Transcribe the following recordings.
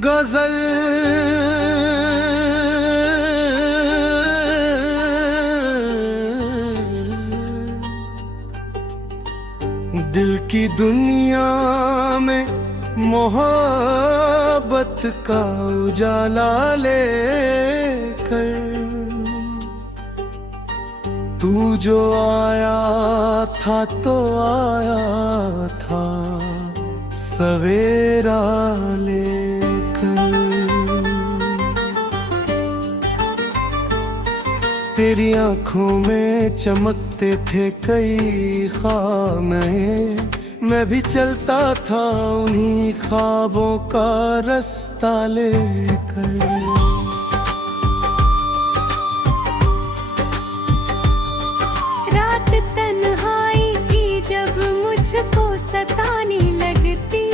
गजल दिल की दुनिया में मोहब्बत का उजाला लेकर तू जो आया था तो आया था सवेरा लेकर। तेरी आंखों में चमकते थे कई ख्वाब, मैं भी चलता था उन्हीं ख्वाबों का रास्ता लेकर। रात तन्हाई की जब मुझको सताने लगती,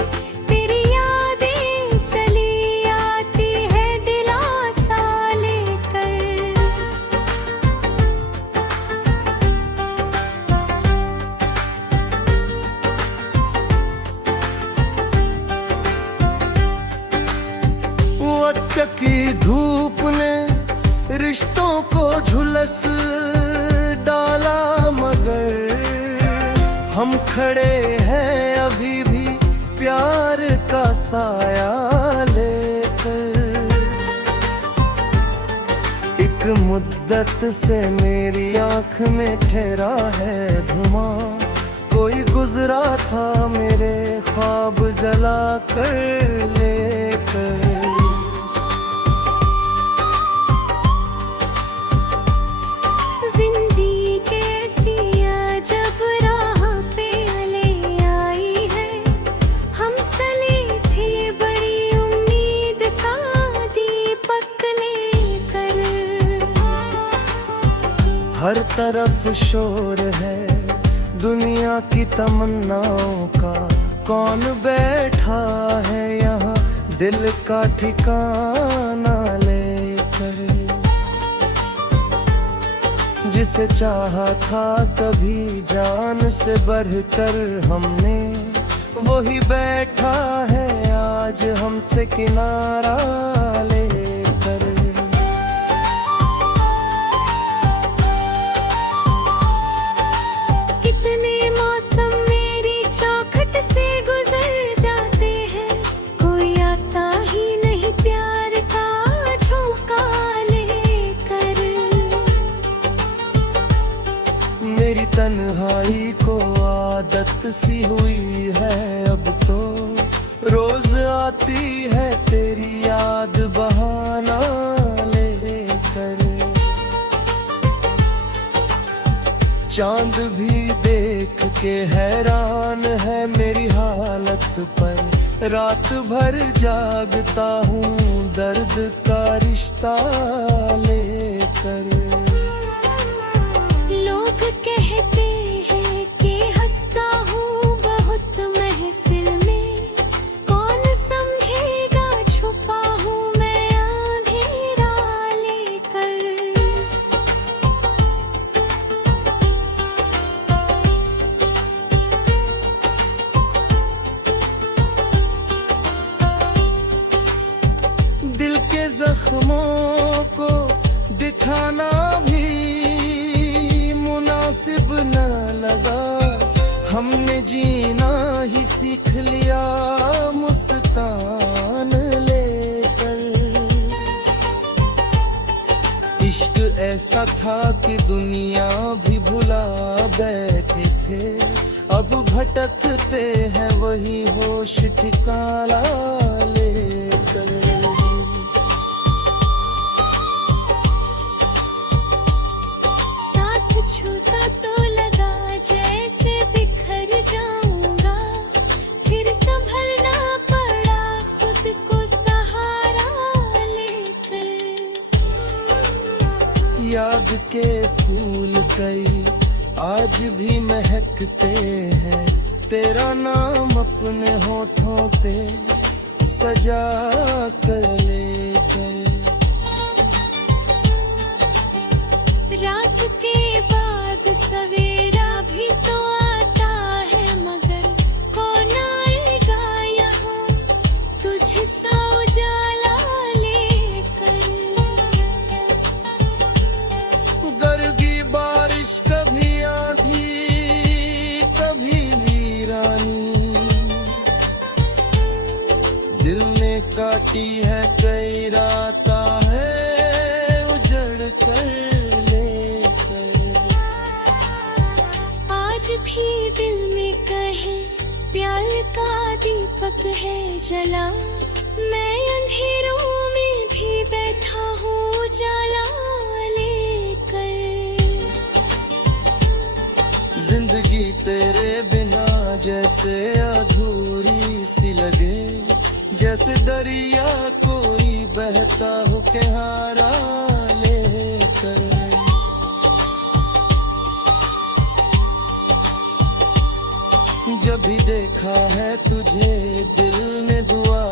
तेरी यादें चली आती है दिलासा लेकर। वक्त की धूप ने रिश्तों को झुलस डाला, मगर हम खड़े हैं अभी भी प्यार का साया लेकर। एक मुद्दत से मेरी आंख में ठहरा है धुआं, कोई गुजरा था मेरे ख्वाब जला कर लेकर। हर तरफ शोर है दुनिया की तमन्नाओं का, कौन बैठा है यहाँ दिल का ठिकाना लेकर। जिसे चाहा था कभी जान से बढ़कर हमने, वही बैठा है आज हमसे किनारा लेकर। कितने मौसम मेरी चौखट से गुजर जाते हैं, कोई आता ही नहीं प्यार का झोंका लेकर। मेरी तन्हाई को आदत सी हुई है अब तो, रोज आती है तेरी याद बहाना लेकर। चांद भी देख के हैरान है मेरी हालत पर, रात भर जागता हूँ दर्द का रिश्ता लेकर। लोग कहते हैं कि हंसता हूँ बहुत महफिल में, कौन समझेगा छुपा हूँ मैं अंधेरा लेकर। दिल के जख्मों को दिखाना भी मुनासिब न लगा, हमने जीना ही सीख लिया मुस्कान लेकर। इश्क ऐसा था कि दुनिया भी भुला बैठे थे, अब भटकते हैं वही होश ठिकाना लेकर। छूता तो लगा जैसे बिखर जाऊंगा, फिर संभलना पड़ा खुद को सहारा लेकर। याद के फूल कई आज भी महकते हैं, तेरा नाम अपने होठों पे सजा कर लेकर। रात के बाद सवेरा भी तो आता है, मगर कौन आएगा यहाँ तुझ सा उजाला टूटी है कई राता है उजड़ कर लेकर। आज भी दिल में कहे प्यार का दीपक है जला, मैं अंधेरों में भी बैठा हूँ उजाला लेकर। जिंदगी तेरे बिना जैसे अधूरी सी लगे, जैसे दरिया कोई बहता हो किनारा लेकर। जब भी देखा है तुझे दिल ने दुआ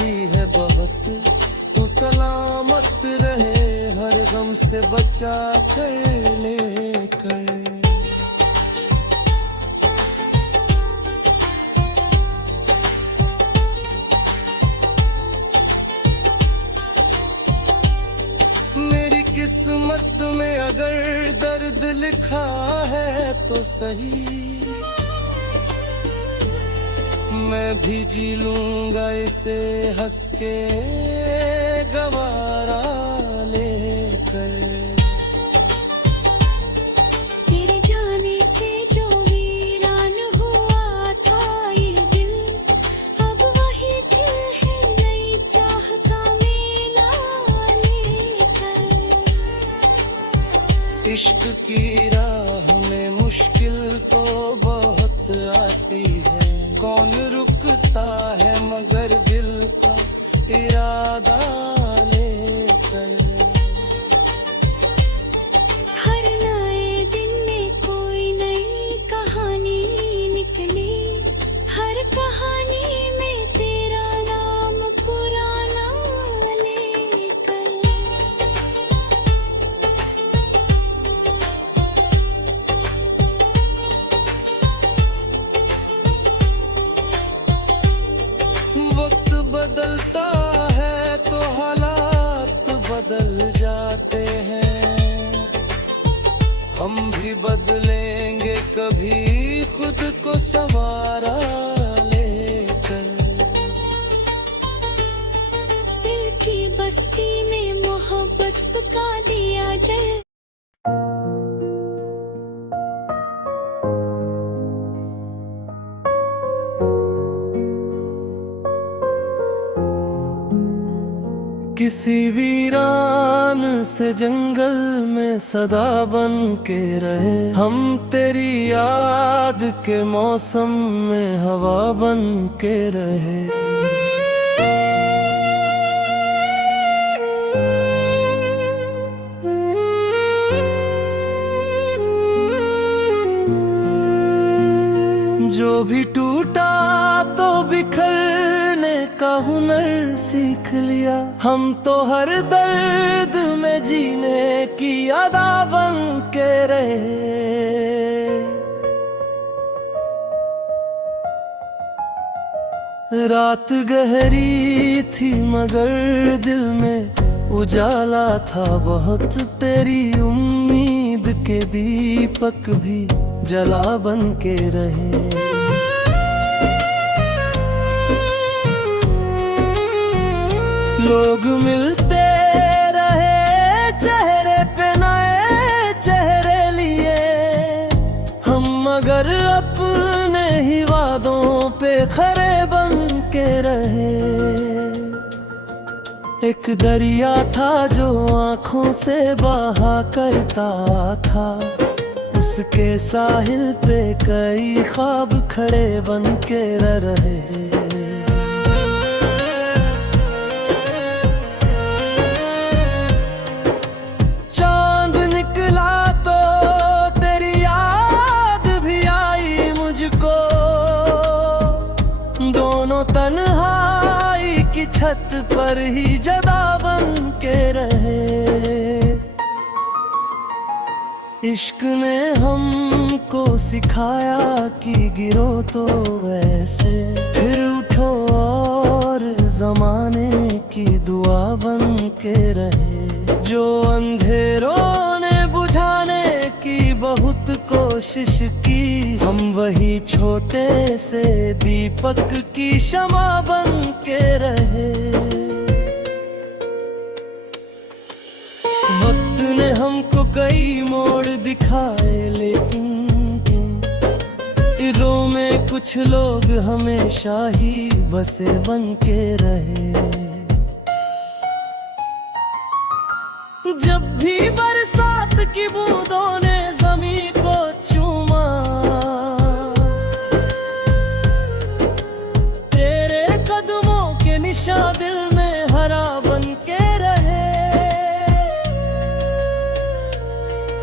दी है बहुत, तू सलामत रहे हर गम से बचा कर लेकर। मेरी किस्मत में अगर दर्द लिखा है तो सही, मैं भी जी लूंगा इसे हंस के गवारा लेकर। तेरे जाने से जो वीरान हुआ था ये दिल, अब वही दिल है नई चाह का मेला लेकर। इश्क की राह में मुश्किल तो बहुत आती है, कौन रुकता है मगर दिल का इरादा लेकर। हर नए दिन में कोई नई कहानी निकली, हर कहानी में तेरा नाम पुराना लेकर। वक्त बदलता है तो हालात बदल जाते हैं, हम भी बदलेंगे कभी खुद को संवारा लेकर। दिल की बस्ती में मोहब्बत का दिया जल, किसी वीरान से जंगल में सदा बन के रहे, हम तेरी याद के मौसम में हवा बन के रहे। जो भी टूटा तो बिखरने का हुनर सीख लिया, हम तो हर दर्द में जीने की अदा बन के रहे। रात गहरी थी मगर दिल में उजाला था बहुत, तेरी उम्मीद के दीपक भी जला बन के रहे। लोग मिलते रहे चेहरे पे नए चेहरे लिए, हम मगर अपने ही वादों पे खरे बन के रहे। एक दरिया था जो आँखों से बहा करता था, उसके साहिल पे कई ख्वाब खड़े बन के रहे। चांद निकला तो तेरी याद भी आई मुझको, दोनों तन्हाई की छत पर ही जदा बन के रहे। इश्क ने हमको सिखाया कि गिरो तो वैसे, फिर उठो और जमाने की दुआ बन के रहे। जो अंधेरों ने बुझाने की बहुत कोशिश की, हम वही छोटे से दीपक की शमा बन के रहे। दिखाए, लेकिन दिलों में कुछ लोग हमेशा ही बसे बन के रहे। जब भी बरसात की बूंदों ने जमीन को चूमा, तेरे कदमों के निशान दिल में हरा बन के रहे।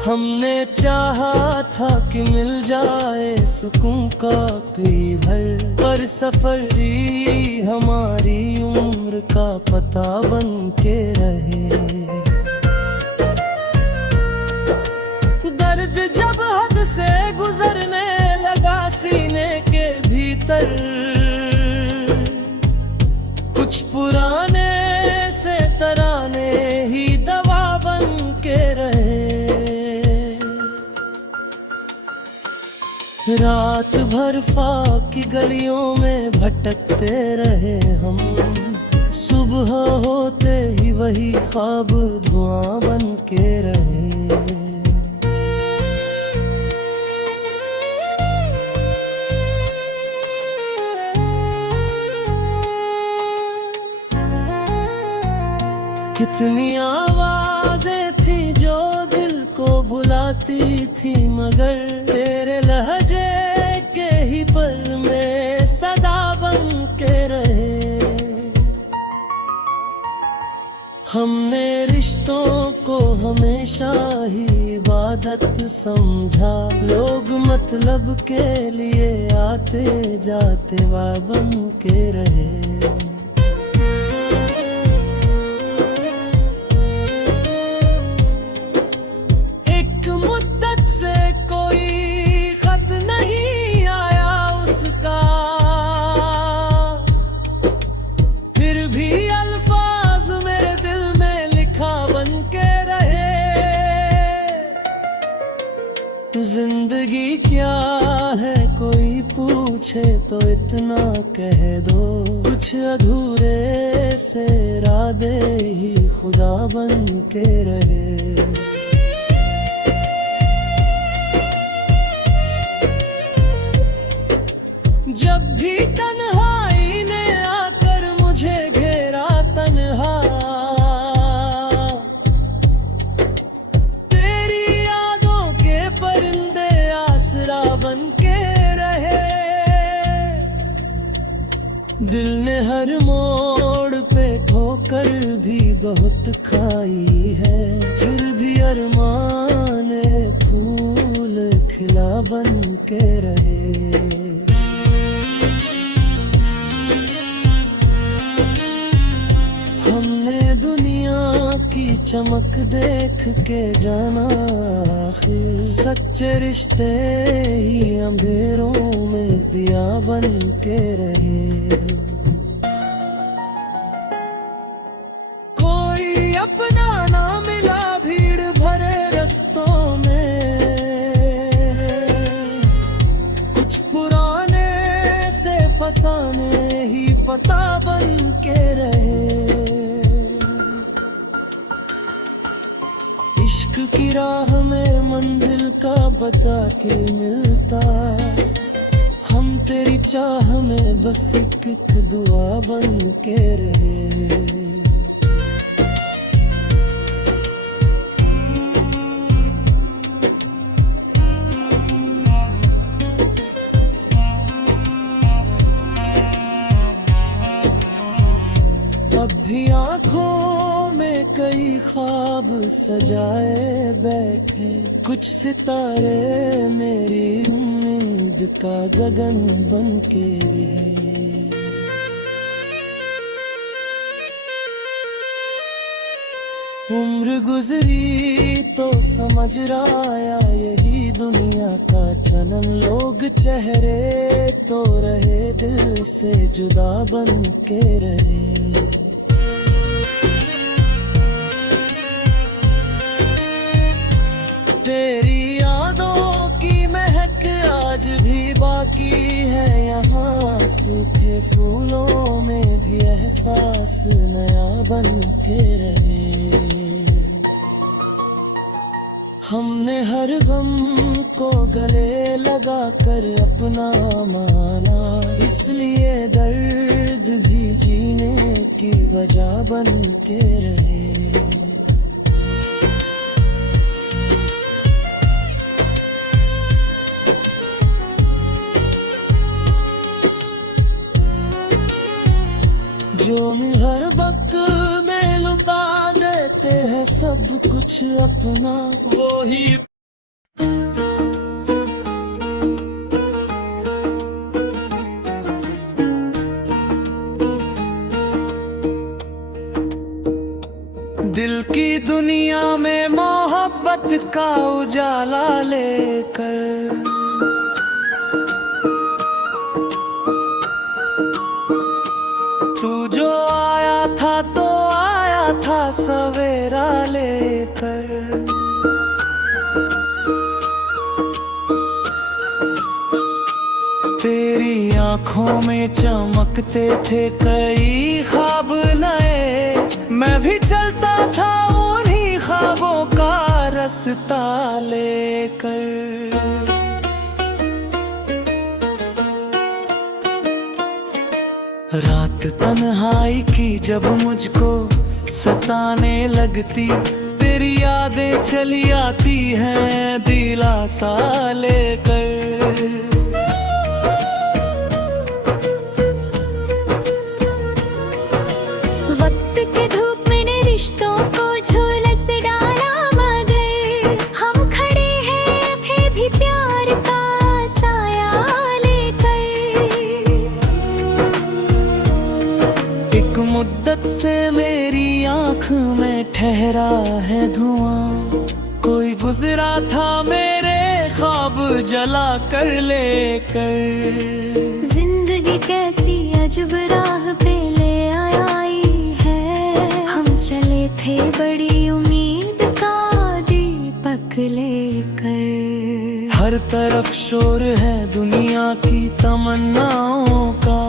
हमने चाहा था कि मिल जाए सुकून का कोई घर, पर सफर ही हमारी उम्र का पता बन के रहे। दर्द जब हद से गुजरने लगा सीने के भीतर, कुछ पुराने से तराने ही दवा बन के रहे। रात भर फाक की गलियों में भटकते रहे हम, सुबह होते ही वही ख्वाब धुआं बन के रहे। कितनी आवाजें थी जो दिल को बुलाती थी, मगर तेरे लहजे के ही पर में सदा बन के रहे। हमने रिश्तों को हमेशा ही इबादत समझा, लोग मतलब के लिए आते जाते वह बन के रहे। जिंदगी क्या है कोई पूछे तो इतना कह दो, कुछ अधूरे से इरादे ही खुदा बन के रहे। जब भी तन्हाई ने आकर मुझे घेरा तन्हा, बन के रहे। दिल ने हर मोड़ पे ठोकर भी बहुत खाई है, फिर भी अरमान फूल खिला बन के रहे। हमने दुनिया की चमक देख के जाना, आखिर सच्चे रिश्ते ही अंधेरों में दिया बन के रहे। कोई अपना ना मिला भीड़ भरे रस्तों में, कुछ पुराने से फसाने ही पता बन के रहे। इश्क की राह में मंजिल का बता के मिलता, हम तेरी चाह में बस एक दुआ बन के रहे। अब भी आँखों में कई ख्वाब सजाए बैठे, कुछ सितारे मेरी उम्मीद का गगन बन के है। उम्र गुजरी तो समझ रहा आया यही दुनिया का चलन, लोग चेहरे तो रहे दिल से जुदा बन के रहे। तेरी यादों की महक आज भी बाकी है यहाँ, सूखे फूलों में भी एहसास नया बन के रहे। हमने हर गम को गले लगा कर अपना माना, इसलिए दर्द भी जीने की वजह बन के रहे। जो हर वक्त में लुटा देते हैं सब कुछ अपना, वो ही दिल की दुनिया में मोहब्बत का उजाला लेकर। तू जो आया था तो आया था सवेरा लेकर। तेरी आंखों में चमकते थे कई ख्वाब नए, मैं भी चलता था उन्हीं ख्वाबों का रास्ता लेकर। रात तन्हाई की जब मुझको सताने लगती, तेरी यादें चली आती हैं दिलासा लेकर। वक्त के धूप में ने रिश्तों को झुलस डाला, मगर हम खड़े हैं फिर भी प्यार का साया लेकर। एक मुद्दत से मेरी आँख में ठहरा है धुआं, कोई गुजरा था मेरे ख्वाब जला कर लेकर। जिंदगी कैसी अजब राह पे ले आई है, हम चले थे बड़ी उम्मीद का दीपक लेकर। हर तरफ शोर है दुनिया की तमन्नाओं का,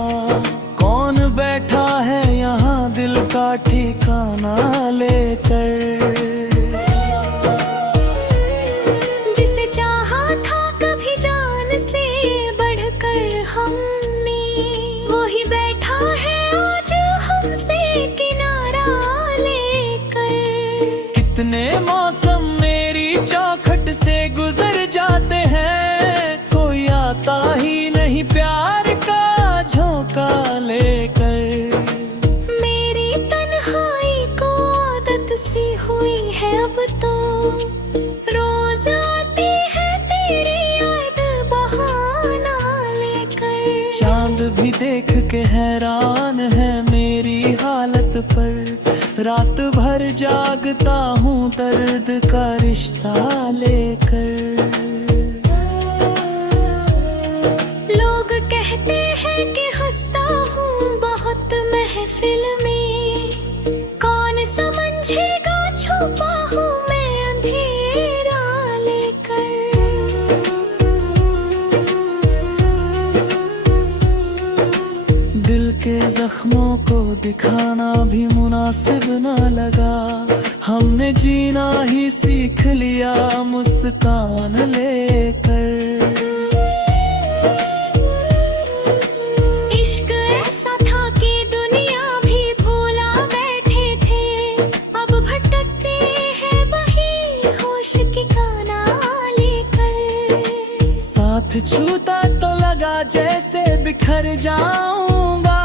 कौन बैठा है यहाँ दिल का ठिकाना लेकर। जिसे चाहा था कभी जान से बढ़कर हमने, वही बैठा है आज हमसे किनारा लेकर। कितने मौसम मेरी चौखट से गुजर जाते हैं, कोई आता ही नहीं प्यार का झोंका लेकर। मेरी तन्हाई को आदत सी हुई है अब तो, रोज आती है तेरी याद बहाना लेकर। चांद भी देख के हैरान है मेरी हालत पर, रात भर जागता हूँ दर्द का रिश्ता लेकर। लोग कहते हैं कि हंसता हूँ बहुत महफिल में, कौन समझेगा छुपा हूँ मैं अंधेरा लेकर। दिल के जख्मों को दिखाना भी मुनासिब न लगा, हमने जीना ही सीख लिया मुस्कान लेकर। इश्क ऐसा था कि दुनिया भी भूला बैठे थे, अब भटकते हैं वही होश ठिकाना लेकर। साथ छूता तो लगा जैसे बिखर जाऊंगा,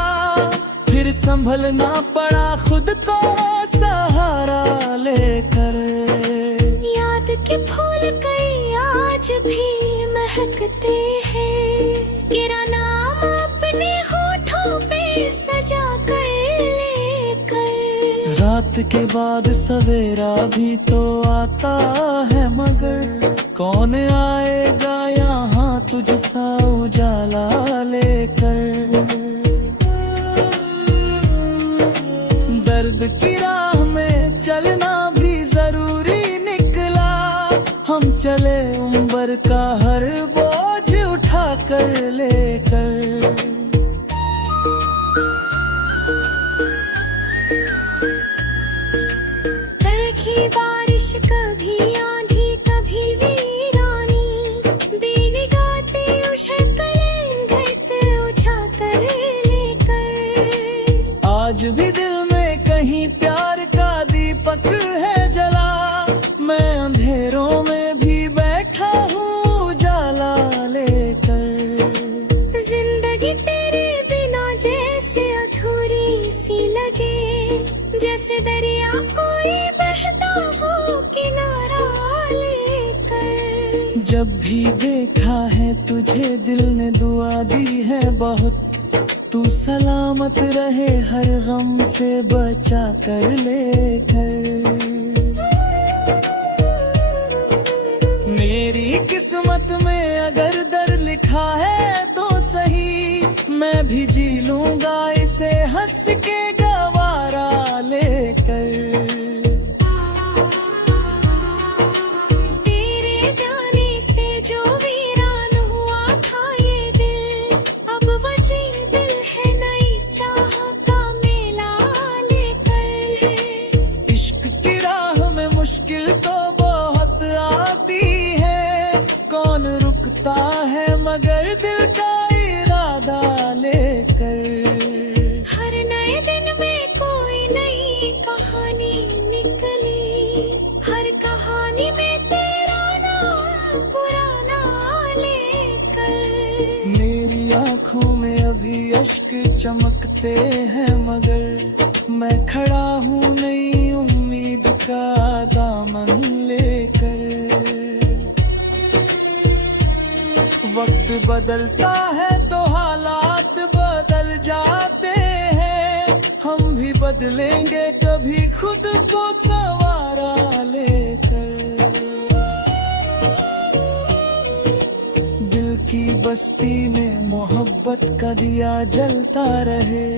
फिर संभलना पड़ा खुद को सहारा लेकर। याद के फूल कई आज भी महकते हैं, तेरा नाम अपने होठों पे सजा कर लेकर। रात के बाद सवेरा भी तो आता है, मगर कौन आएगा यहाँ तुझसा उजाला लेकर। दर्द की राह में चलना भी जरूरी निकला, हम चले उम्र का हर बोझ उठा कर लेकर। की बारिश कभी आंधी कभी जब भी देखा है तुझे दिल ने दुआ दी है बहुत, तू सलामत रहे हर गम से बचा कर लेकर। मेरी किस्मत में अगर दर लिखा है तो सही, मैं भी जी लूंगा इसे हंस के गवारा लेकर। तेरे जाने से जो वीरान हुआ था ये दिल, अब वजी दिल है नई चाह का मेला लेकर। इश्क की राह में मुश्किल तो बहुत आती है, कौन रुकता है मगर दिल का इरादा लेकर। हर नए दिन में कोई नई कहानी निकली, हर कहानी में तेरा नाम पुराना लेकर। मेरी आँखों में अभी अश्क चमकते हैं मगर मैं खड़ा हूँ नई उम्मीद का दामन लेकर। वक्त बदलता है तो हालात बदल जाते हैं, हम भी बदलेंगे कभी खुद को संवारा लेकर। दिल की बस्ती में मोहब्बत का दिया जलता रहे,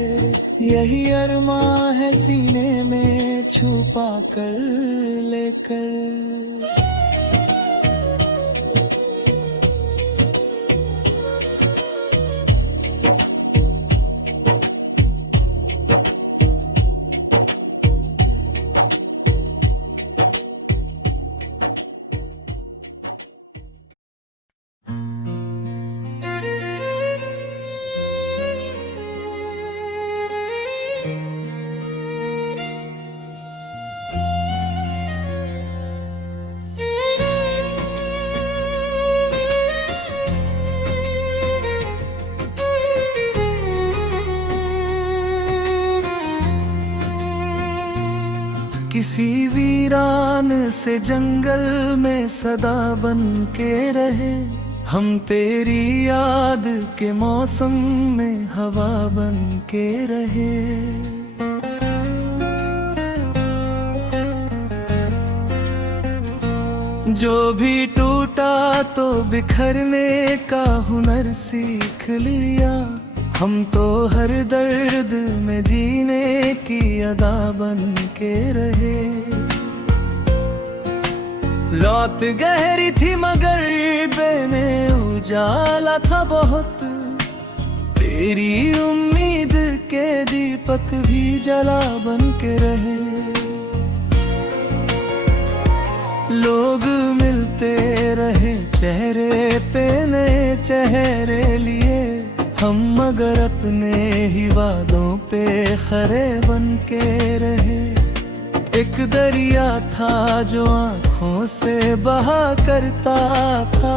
यही अरमां है सीने में छुपा कर लेकर। किसी वीरान से जंगल में सदा बन के रहे, हम तेरी याद के मौसम में हवा बन के रहे। जो भी टूटा तो बिखरने का हुनर सीख लिया, हम तो हर दर्द में जीने की अदा बन के रहे। रात गहरी थी मगर में उजाला था बहुत, तेरी उम्मीद के दीपक भी जला बन के रहे। लोग मिलते रहे चेहरे पे नए चेहरे लिए, हम मगर अपने ही वादों पे खरे बन के रहे। एक दरिया था जो आँखों से बहा करता था,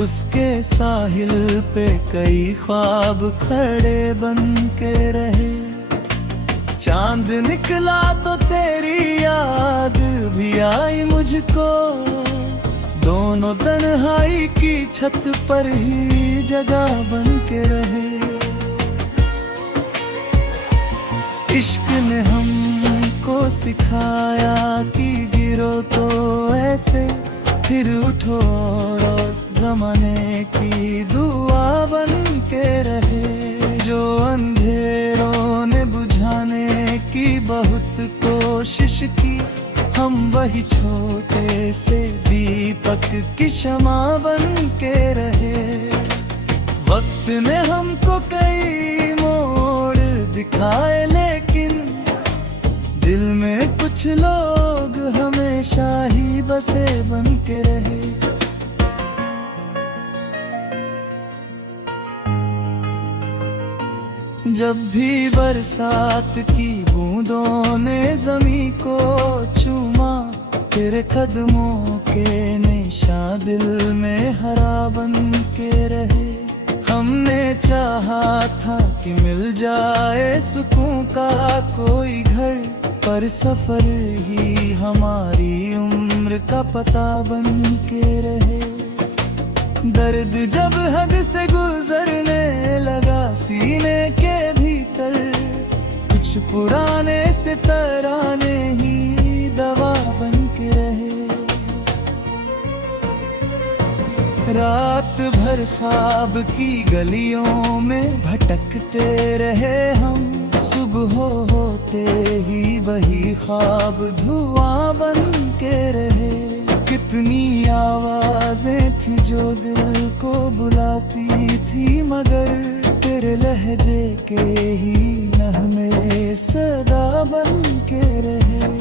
उसके साहिल पे कई ख्वाब खड़े बन के रहे। चांद निकला तो तेरी याद भी आई मुझको, दोनों तन्हाई की छत पर ही जगह बन के रहे। इश्क ने हमको सिखाया कि गिरो तो ऐसे, फिर उठो और जमाने की दुआ बन के रहे। जो अंधेरों ने बुझाने की बहुत कोशिश की, हम वही छोटे से दीपक की शमा बन के रहे। वक्त ने हमको कई मोड़ दिखाए, लेकिन दिल में कुछ लोग हमेशा ही बसे बन के रहे। जब भी बरसात की बूंदों ने ज़मीं को चूमा, तेरे कदमों के निशान दिल में हरा बन के रहे। हमने चाहा था कि मिल जाए सुकून का कोई घर, पर सफर ही हमारी उम्र का पता बन के रहे। दर्द जब हद से गुजरने लगा सीने के भीतर, कुछ पुराने से तराने ही दवा बन के रहे। रात भर ख्वाब की गलियों में भटकते रहे हम, सुबह होते ही वही ख्वाब धुआं बन के रहे। कितनी आवाजें थी जो दिल को बुलाती थी, मगर तेरे लहजे के ही नगमे सदा बन के रहे।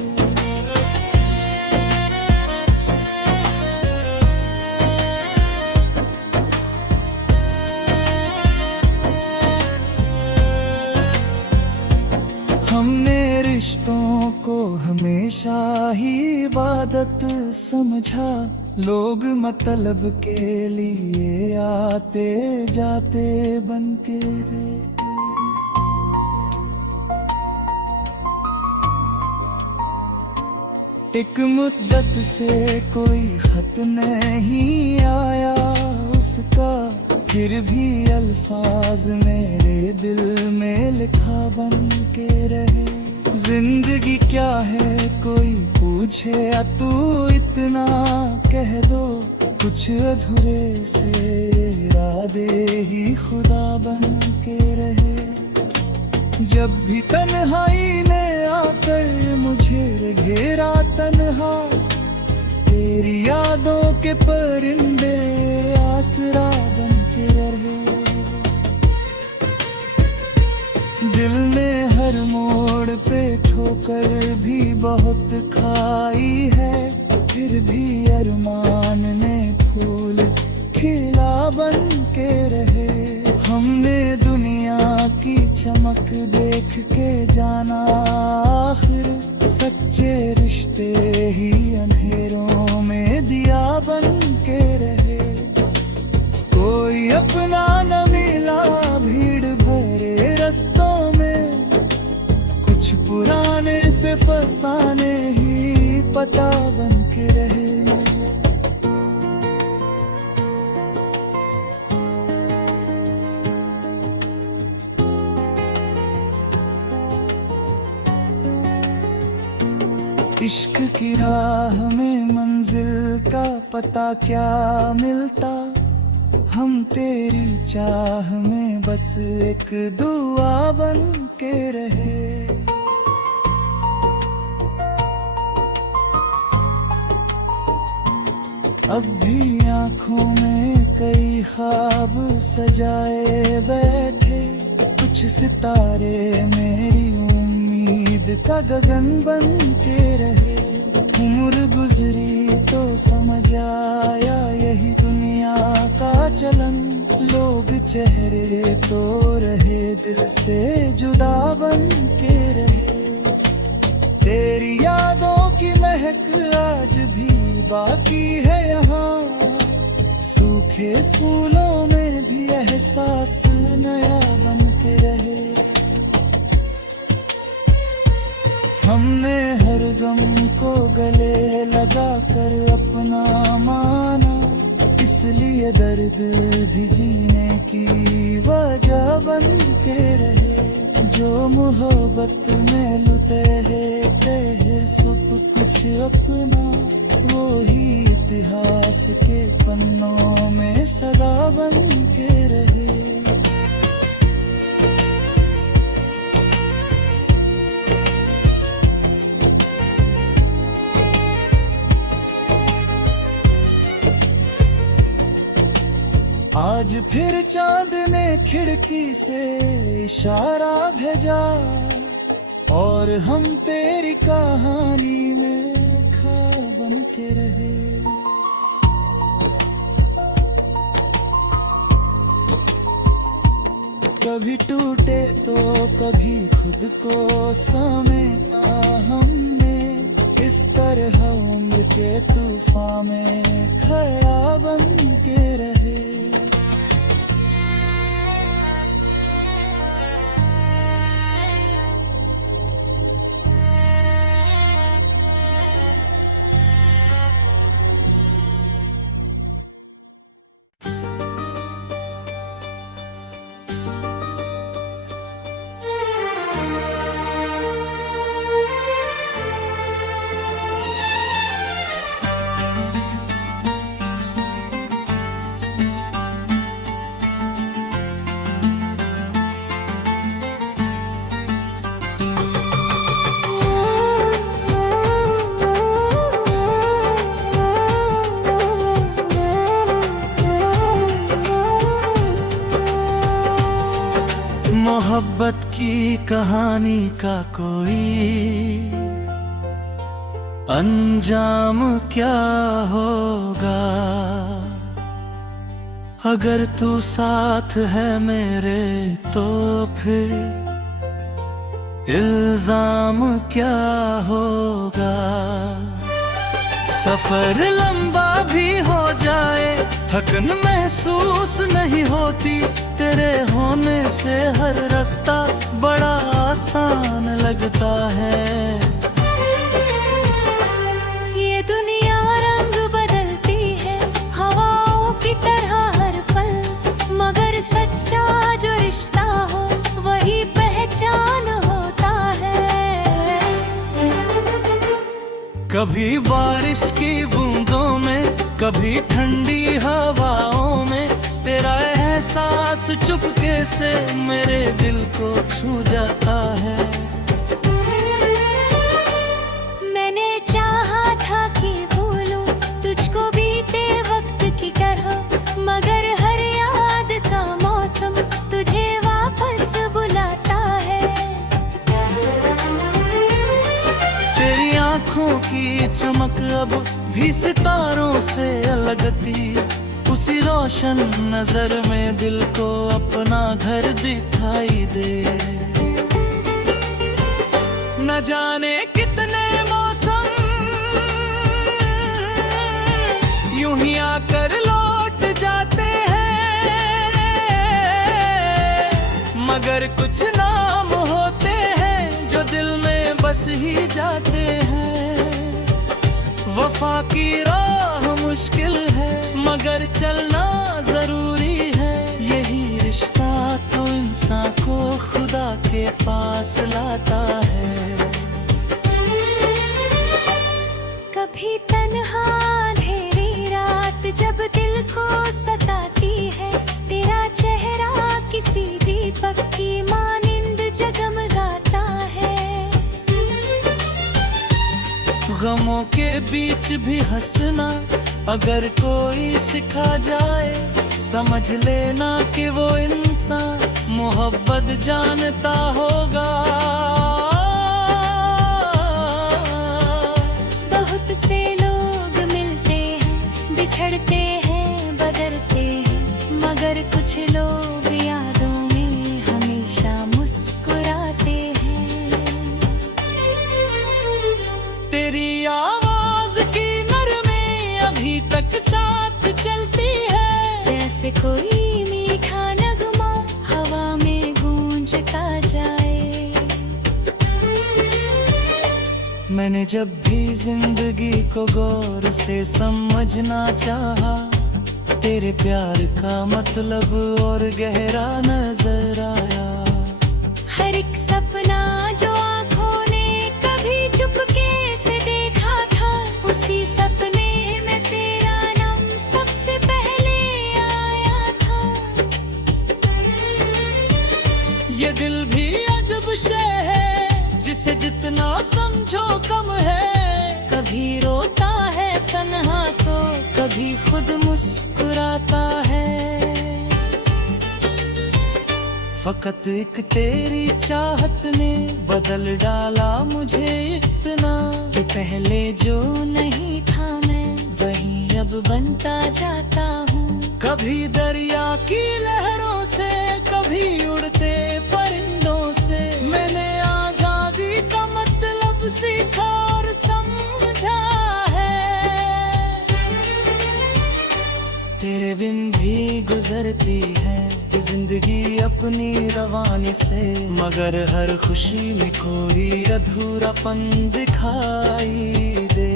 हमने रिश्तों को हमेशा ही इबादत समझा, लोग मतलब के लिए आते जाते बन के रहे। एक मुद्दत से कोई खत नहीं आया उसका, फिर भी अल्फाज मेरे दिल में लिखा बन के रहे। जिंदगी क्या है कोई पूछे या तू इतना कह दो, कुछ अधूरे से इरादे ही खुदा बन के रहे। जब भी तन्हाई ने आकर मुझे घेरा तन्हा, तेरी यादों के परिंदे आसरा बन के रहे। दिल ने हर मोड़ पे ठोकर भी बहुत खाई है, फिर भी अरमान ने फूल खिला बन के रहे। हमने दुनिया की चमक देख के जाना आखिर, सच्चे रिश्ते ही अंधेरों में दिया बन के रहे। कोई अपना न मिला भीड़ भरे रस्तों में, कुछ पुराने से फसाने ही पता बन के रहे। इश्क की राह में मंजिल का पता क्या मिलता, हम तेरी चाह में बस एक दुआ बन के रहे। अब भी आँखों में कई ख्वाब सजाए बैठे, कुछ सितारे मेरी उम्मीद का गगन बन के रहे। उम्र गुजरी तो समझ आया यही दुनिया का चलन, लोग चेहरे तो रहे दिल से जुदा बन के रहे। तेरी यादों की महक आज भी बाकी है यहाँ, सूखे फूलों में भी एहसास नया बन के रहे। हमने हर गम को गले लगा कर अपना माना, इसलिए दर्द भी जीने की वजह बन के रहे। जो मोहब्बत में लुटे हैं सब कुछ अपना, वो ही इतिहास के पन्नों में सदा बन के रहे। आज फिर चांद ने खिड़की से इशारा भेजा, और हम तेरी कहानी में खा बन के रहे। कभी टूटे तो कभी खुद को समेटा हमने, इस तरह उम्र के तूफान में खड़ा बन के रहे। मोहब्बत की कहानी का कोई अंजाम क्या होगा। अगर तू साथ है मेरे तो फिर इल्जाम क्या होगा। सफर लंबा भी हो जाए थकन महसूस नहीं होती, तेरे होने से हर रास्ता बड़ा आसान लगता है। ये दुनिया रंग बदलती है हवाओं की तरह हर पल, मगर सच्चा जो रिश्ता हो वही पहचान होता है। कभी बारिश की बूंदों में, कभी ठंडी हवाओं में, तेरा एहसास चुपके से मेरे दिल को छू जाता है। मैंने चाहा था कि भूलूं तुझको बीते वक्त की तरह, मगर हर याद का मौसम तुझे वापस बुलाता है। तेरी आंखों की चमक अब भी सितारों से अलग थी, उसी रोशन नजर में दिल को अपना घर दिखाई दे। न जाने कितने मौसम यूं ही आकर लौट जाते हैं, मगर कुछ नाम होते हैं जो दिल में बस ही जाते हैं। वफा की राह मुश्किल है मगर चलना जरूरी है, यही रिश्ता तो इंसान को खुदा के पास लाता है। कभी तन्हा अंधेरी रात जब दिल को सताती है, तेरा चेहरा किसी दीपक की मानिंद जगमगाता है। गमों के बीच भी हंसना अगर कोई सिखा जाए, समझ लेना कि वो इंसान मोहब्बत जानता होगा। बहुत से लोग मिलते हैं, बिछड़ते हैं, बदलते हैं, मगर कुछ लोग यादों में हमेशा मुस्कुराते हैं। तेरी आवाज की नरमी अभी तक साथ चलती है, जैसे कोई मीठा नगमा हवा में गूंजता जाए। मैंने जब भी जिंदगी को गौर से समझना चाहा, तेरे प्यार का मतलब और गहरा नजर आया। हर एक सपना जो आँखों ने कभी चुपके से देखा था, उसी सपने में तेरा नाम सबसे पहले आया था। ये दिल भी अजब शय है जिसे जितना समझो कम है, कभी रोता है तन्हा तो कभी खुद मुस्कुराता है। फकत एक तेरी चाहत ने बदल डाला मुझे इतना, कि पहले जो नहीं था मैं वही अब बनता जाता हूँ। कभी दरिया की लहरों से, कभी उड़ते परिंदों से, मैंने आजादी का मतलब सीखा और समझा है। तेरे बिन भी गुजरती है जिंदगी अपनी रवानी से, मगर हर खुशी में कोई अधूरापन दिखाई दे।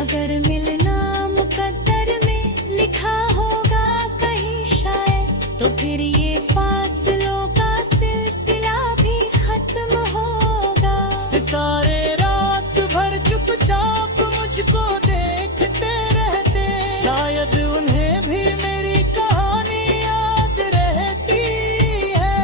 अगर मिलना मुकद्दर में लिखा होगा कहीं शायद, तो फिर ये फासलों का सिलसिला भी खत्म होगा। सितारे रात भर चुपचाप मुझको देखते रहते, शायद उन्हें भी मेरी कहानी याद रहती है।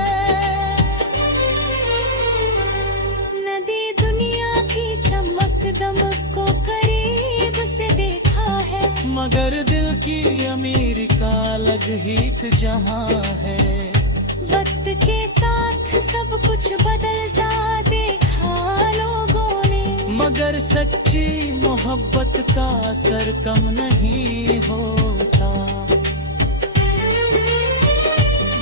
नदी दुनिया की चमक दमक को करीब से देखा है, मगर दिल की अमीरी का अलग ही एक जहां है। वक्त के साथ सब कुछ बदलता देखा लोगों ने, मगर सच्ची मोहब्बत का असर कम नहीं होता।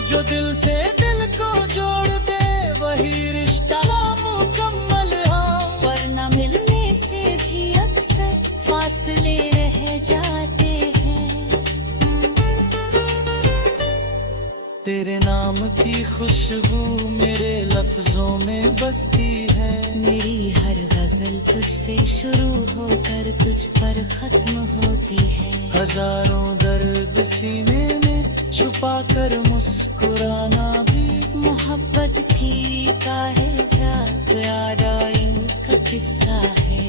जो दिल से दिल को जोड़ दे वही रिश्ता मुकम्मल हो। वरना मिलने से भी अक्सर फासले रह जाते हैं। तेरे नाम की खुशबू मेरे लफ्जों में बसती है। मेरी हर गजल तुझसे शुरू होकर तुझ पर खत्म होती है। हजारों दर्द सीने में छुपा कर मुस्कुराना भी मोहब्बत की काहे का प्यारा इनका किस्सा है।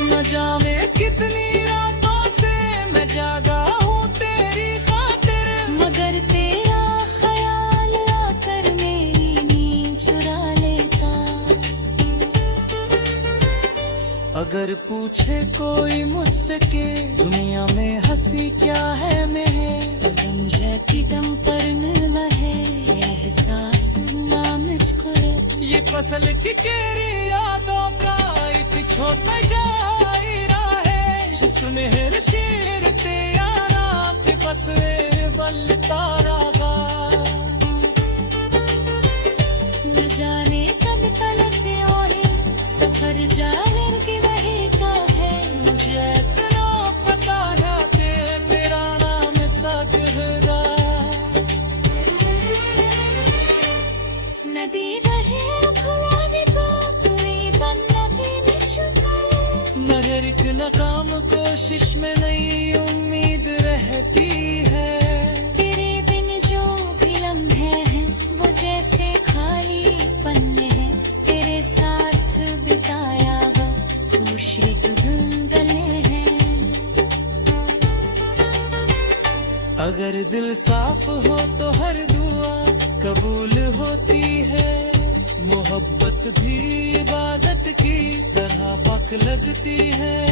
न जाने कितनी रातों से मैं जागा हूँ तेरी खातिर, मगर तेरा ख्याल आकर मेरी नींद चुरा लेता। अगर पूछे कोई मुझसे कि दुनिया में हंसी क्या है मैं, तो दम जाती दम पर न है एहसास ना मुझको है। ये फसल की तेरी यादों का एक छोटा जायरा है। सुनहर शेर ते यारा ते बसरे बल तारा गा। न जाने कब तलक और सफर जाहिर की वही का है। मुझे इतना पता है कि तेरा नाम सागरा। नदी रहे खुलाने को कोई बन्ना भी न छुपाए। मगर एक नाकाम कोशिश में नई उम्मीद रहती है। तेरे बिन जो भी लम्हे हैं वो जैसे खाली पन्ने हैं। तेरे साथ बिताया वक्त मुशरिक धुंधले हैं। अगर दिल साफ हो तो हर दुआ कबूल होती है। मोहब्बत भी इबादत की तरह पाक लगती है।